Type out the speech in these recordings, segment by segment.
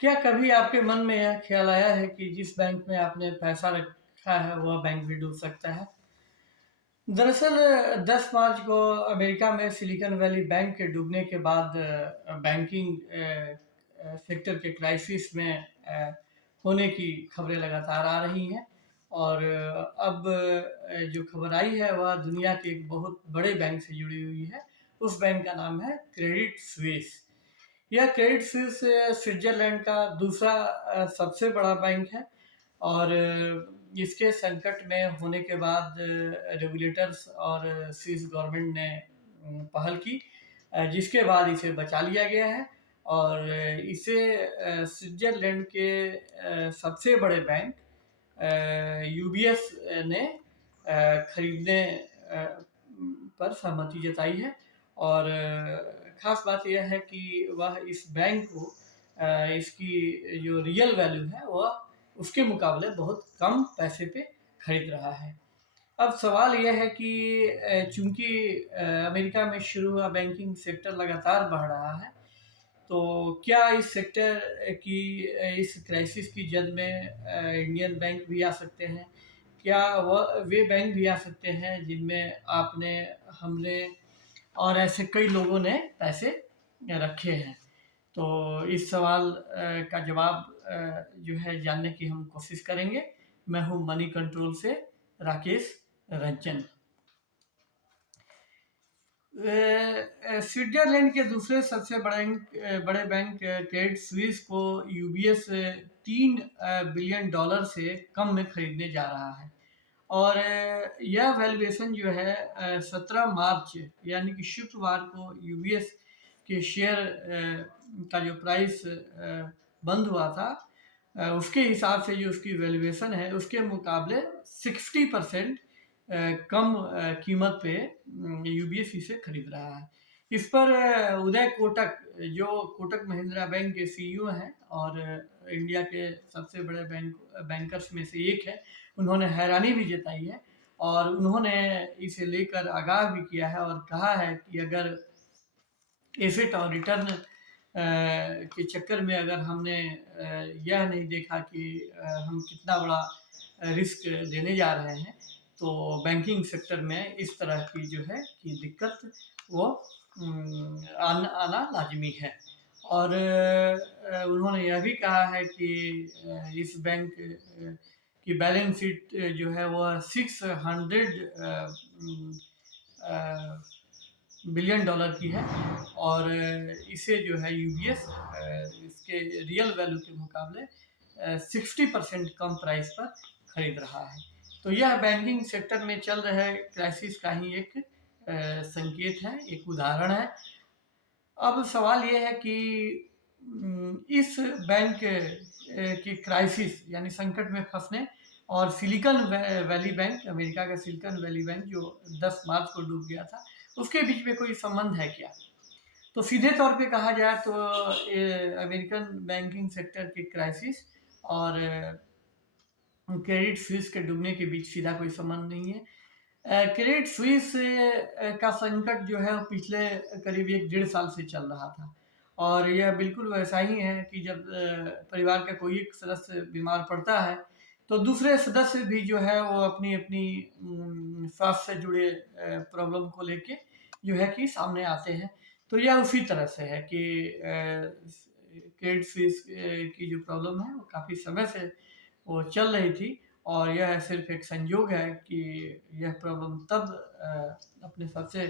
क्या कभी आपके मन में यह ख्याल आया है कि जिस बैंक में आपने पैसा रखा है वह बैंक भी डूब सकता है? दरअसल 10 मार्च को अमेरिका में सिलिकॉन वैली बैंक के डूबने के बाद बैंकिंग सेक्टर के क्राइसिस में होने की खबरें लगातार आ रही हैं और अब जो खबर आई है वह दुनिया के एक बहुत बड़े बैंक से जुड़ी हुई है। उस बैंक का नाम है क्रेडिट स्विस। यह क्रेडिट स्विस स्विट्जरलैंड का दूसरा सबसे बड़ा बैंक है और इसके संकट में होने के बाद रेगुलेटर्स और स्विस गवर्नमेंट ने पहल की, जिसके बाद इसे बचा लिया गया है और इसे स्विट्जरलैंड के सबसे बड़े बैंक यूबीएस ने खरीदने पर सहमति जताई है और खास बात यह है कि वह इस बैंक को इसकी जो रियल वैल्यू है वह उसके मुकाबले बहुत कम पैसे पे खरीद रहा है। अब सवाल यह है कि चूंकि अमेरिका में शुरू हुआ बैंकिंग सेक्टर लगातार बढ़ रहा है, तो क्या इस सेक्टर की इस क्राइसिस की जद में इंडियन बैंक भी आ सकते हैं? क्या वह वे बैंक भी आ सकते हैं जिनमें आपने हमने और ऐसे कई लोगों ने पैसे रखे हैं? तो इस सवाल का जवाब जो है जानने की हम कोशिश करेंगे। मैं हूँ मनी कंट्रोल से राकेश रंजन। स्विट्जरलैंड के दूसरे सबसे बड़े बैंक क्रेडिट स्विस को यूबीएस $3 बिलियन से कम में खरीदने जा रहा है और यह वैल्यूएशन जो है 17 मार्च यानी कि शुक्रवार को यूबीएस के शेयर का जो प्राइस बंद हुआ था, उसके हिसाब से जो उसकी वैल्यूएशन है उसके मुकाबले 60% कम कीमत पे यूबीएस इसे खरीद रहा है। इस पर उदय कोटक, जो कोटक महिंद्रा बैंक के सीईओ हैं और इंडिया के सबसे बड़े बैंकर्स में से एक है, उन्होंने हैरानी भी जताई है और उन्होंने इसे लेकर आगाह भी किया है और कहा है कि अगर एसेट और रिटर्न के चक्कर में अगर हमने यह नहीं देखा कि हम कितना बड़ा रिस्क देने जा रहे हैं, तो बैंकिंग सेक्टर में इस तरह की जो है कि दिक्कत वो आना लाजमी है। और उन्होंने यह भी कहा है कि इस बैंक की बैलेंस शीट जो है वह $600 बिलियन की है और इसे जो है यूबीएस इसके रियल वैल्यू के मुकाबले 60% कम प्राइस पर खरीद रहा है। तो यह बैंकिंग सेक्टर में चल रहे क्राइसिस का ही एक संकेत है, एक उदाहरण है। अब सवाल ये है कि इस बैंक की क्राइसिस यानी संकट में फंसने और सिलिकॉन वैली बैंक, अमेरिका का सिलिकॉन वैली बैंक जो 10 मार्च को डूब गया था, उसके बीच में कोई संबंध है क्या? तो सीधे तौर पे कहा जाए तो अमेरिकन बैंकिंग सेक्टर की क्राइसिस और क्रेडिट स्विस के डूबने के बीच सीधा कोई संबंध नहीं है। क्रेडिट स्विस का संकट जो है वो पिछले करीब 1 डेढ़ साल से चल रहा था और यह बिल्कुल वैसा ही है कि जब परिवार का कोई एक सदस्य बीमार पड़ता है तो दूसरे सदस्य भी जो है वो अपनी अपनी स्वास्थ्य से जुड़े प्रॉब्लम को लेके जो है कि सामने आते हैं। तो यह उसी तरह से है कि क्रेडिट स्विस की जो प्रॉब्लम है वो काफ़ी समय से वो चल रही थी और यह सिर्फ एक संयोग है कि यह प्रॉब्लम तब अपने सबसे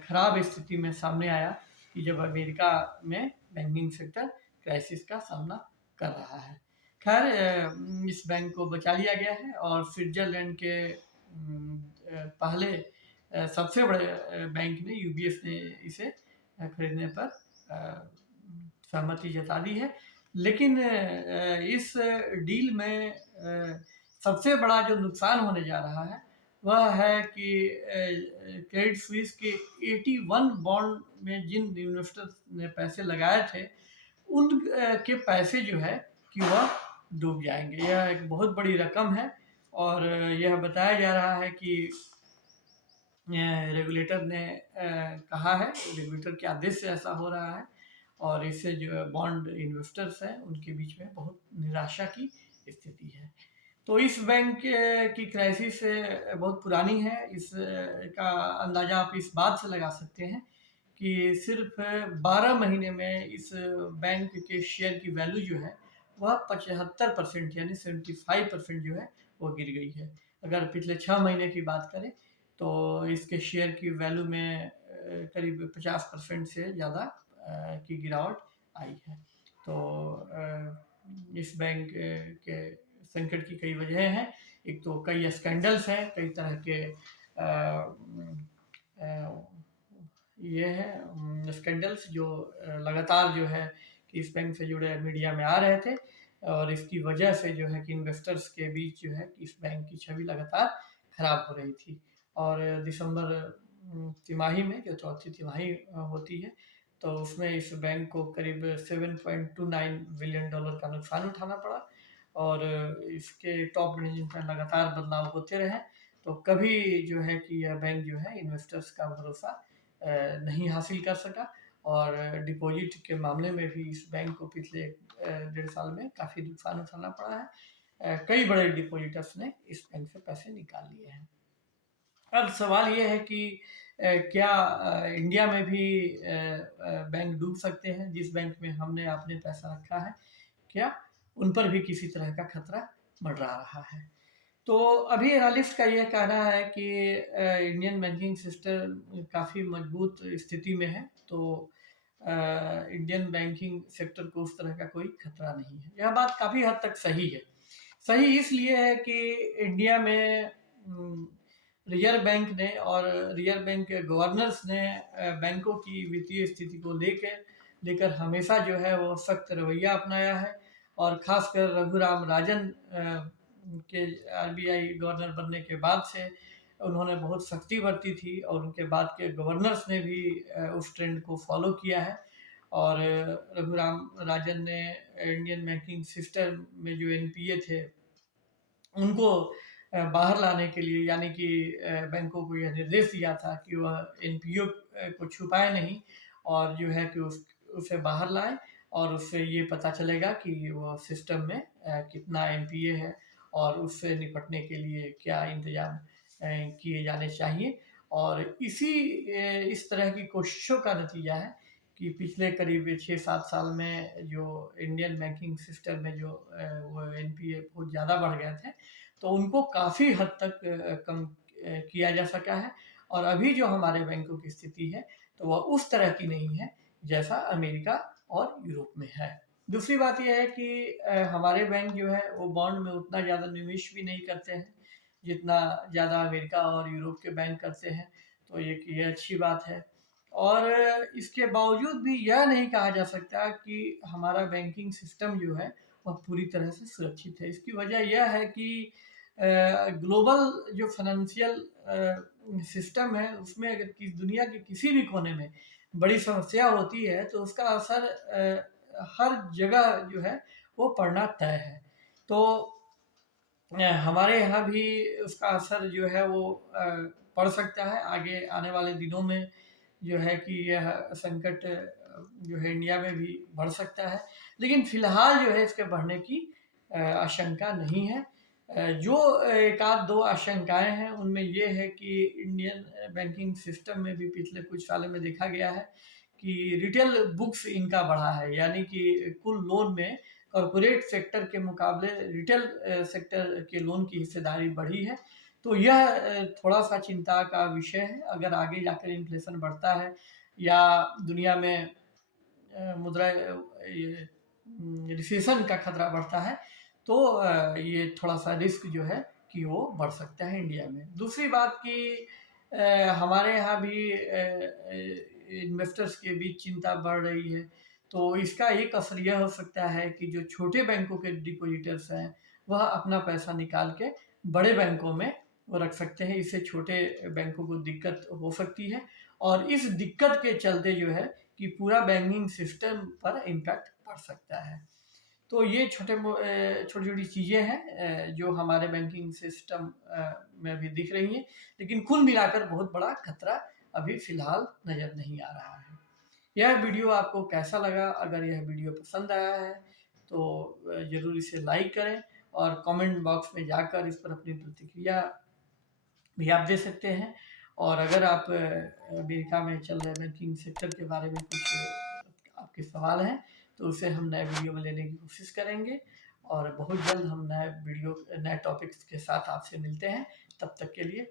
खराब स्थिति में सामने आया कि जब अमेरिका में बैंकिंग सेक्टर क्राइसिस का सामना कर रहा है। खैर इस बैंक को बचा लिया गया है और स्विट्जरलैंड के पहले सबसे बड़े बैंक ने, यूबीएस ने इसे खरीदने पर सहमति जता दी है। लेकिन इस डील में सबसे बड़ा जो नुकसान होने जा रहा है वह है कि क्रेडिट स्विस के 81 बॉन्ड में जिन इन्वेस्टर्स ने पैसे लगाए थे उन के पैसे जो है कि वह डूब जाएंगे। यह एक बहुत बड़ी रकम है और यह बताया जा रहा है कि रेगुलेटर ने कहा है, रेगुलेटर के आदेश से ऐसा हो रहा है और इससे जो बॉन्ड इन्वेस्टर्स हैं उनके बीच में बहुत निराशा की स्थिति है। तो इस बैंक की क्राइसिस बहुत पुरानी है। इस का अंदाज़ा आप इस बात से लगा सकते हैं कि सिर्फ 12 महीने में इस बैंक के शेयर की वैल्यू जो है वह 75% यानी 75% जो है वो गिर गई है। अगर पिछले 6 महीने की बात करें तो इसके शेयर की वैल्यू में करीब 50% से ज़्यादा की गिरावट आई है। तो इस बैंक के संकट की कई वजह हैं। एक तो कई स्कैंडल्स हैं, कई तरह के ये है स्कैंडल्स जो लगातार जो है कि इस बैंक से जुड़े मीडिया में आ रहे थे, और इसकी वजह से जो है कि इन्वेस्टर्स के बीच जो है कि इस बैंक की छवि लगातार खराब हो रही थी। और दिसंबर तिमाही में जो चौथी तिमाही होती है तो उसमें इस बैंक को करीब $7.29 बिलियन का नुकसान उठाना पड़ा। और इसके टॉप मैनेजमेंट में लगातार बदलाव होते रहे, तो कभी जो है कि यह बैंक जो है इन्वेस्टर्स का भरोसा नहीं हासिल कर सका। और डिपॉजिट के मामले में भी इस बैंक को पिछले 1.5 साल में काफ़ी नुकसान उठाना पड़ा है। कई बड़े डिपॉजिटर्स ने इस बैंक से पैसे निकाल लिए हैं। अब सवाल ये है कि क्या इंडिया में भी बैंक डूब सकते हैं? जिस बैंक में हमने अपने पैसा रखा है, क्या उन पर भी किसी तरह का खतरा मंडरा रहा है? तो अभी एनालिस्ट का यह कहना है कि इंडियन बैंकिंग सिस्टम काफ़ी मजबूत स्थिति में है, तो इंडियन बैंकिंग सेक्टर को उस तरह का कोई खतरा नहीं है। यह बात काफ़ी हद तक सही है। सही इसलिए है कि इंडिया में रिजर्व बैंक ने और रिजर्व बैंक के गवर्नर्स ने बैंकों की वित्तीय स्थिति को लेकर हमेशा जो है वो सख्त रवैया अपनाया है। और ख़ासकर रघुराम राजन के आरबीआई गवर्नर बनने के बाद से उन्होंने बहुत सख्ती बरती थी, और उनके बाद के गवर्नर्स ने भी उस ट्रेंड को फॉलो किया है। और रघुराम राजन ने इंडियन बैंकिंग सिस्टम में जो एनपीए थे उनको बाहर लाने के लिए, यानी कि बैंकों को यह निर्देश दिया था कि वह एनपीओ को छुपाए नहीं, और जो है कि उसे बाहर लाए, और उससे ये पता चलेगा कि वो सिस्टम में कितना एनपीए है और उससे निपटने के लिए क्या इंतजाम किए जाने चाहिए। और इस तरह की कोशिशों का नतीजा है कि पिछले करीब 6-7 साल में जो इंडियन बैंकिंग सिस्टम में जो वो एनपीए बहुत ज़्यादा बढ़ गए थे, तो उनको काफ़ी हद तक कम किया जा सका है। और अभी जो हमारे बैंकों की स्थिति है तो वह उस तरह की नहीं है जैसा अमेरिका और यूरोप में है। दूसरी बात यह है कि हमारे बैंक जो है वो बॉन्ड में उतना ज़्यादा निवेश भी नहीं करते हैं जितना ज़्यादा अमेरिका और यूरोप के बैंक करते हैं, तो ये अच्छी बात है। और इसके बावजूद भी यह नहीं कहा जा सकता कि हमारा बैंकिंग सिस्टम जो है वह पूरी तरह से सुरक्षित है। इसकी वजह यह है कि ग्लोबल जो फाइनेंशियल सिस्टम है उसमें अगर दुनिया के किसी भी कोने में बड़ी समस्या होती है तो उसका असर हर जगह जो है वो पड़ना तय है। तो हमारे यहाँ भी उसका असर जो है वो पड़ सकता है आगे आने वाले दिनों में। जो है कि यह संकट जो है इंडिया में भी बढ़ सकता है, लेकिन फिलहाल जो है इसके बढ़ने की आशंका नहीं है। जो एक आध दो आशंकाएं हैं उनमें ये है कि इंडियन बैंकिंग सिस्टम में भी पिछले कुछ सालों में देखा गया है कि रिटेल बुक्स इनका बढ़ा है, यानी कि कुल लोन में कॉरपोरेट सेक्टर के मुकाबले रिटेल सेक्टर के लोन की हिस्सेदारी बढ़ी है। तो यह थोड़ा सा चिंता का विषय है। अगर आगे जाकर इन्फ्लेशन बढ़ता है या दुनिया में मुद्रा रिसेशन का खतरा बढ़ता है तो ये थोड़ा सा रिस्क जो है कि वो बढ़ सकता है इंडिया में। दूसरी बात कि हमारे यहाँ भी इन्वेस्टर्स के बीच चिंता बढ़ रही है, तो इसका एक असर यह हो सकता है कि जो छोटे बैंकों के डिपॉजिटर्स हैं वह अपना पैसा निकाल के बड़े बैंकों में वो रख सकते हैं। इससे छोटे बैंकों को दिक्कत हो सकती है, और इस दिक्कत के चलते जो है कि पूरा बैंकिंग सिस्टम पर इम्पैक्ट पड़ सकता है। तो ये छोटी छोटी चीज़ें हैं जो हमारे बैंकिंग सिस्टम में अभी दिख रही हैं, लेकिन कुल मिलाकर बहुत बड़ा खतरा अभी फ़िलहाल नज़र नहीं आ रहा है। यह वीडियो आपको कैसा लगा? अगर यह वीडियो पसंद आया है तो ज़रूर इसे लाइक करें और कमेंट बॉक्स में जाकर इस पर अपनी प्रतिक्रिया भी आप दे सकते हैं। और अगर आप अमेरिका में चल रहे बैंकिंग सेक्टर के बारे में कुछ आपके सवाल हैं तो उसे हम नए वीडियो में लेने की कोशिश करेंगे और बहुत जल्द हम नए टॉपिक्स के साथ आपसे मिलते हैं। तब तक के लिए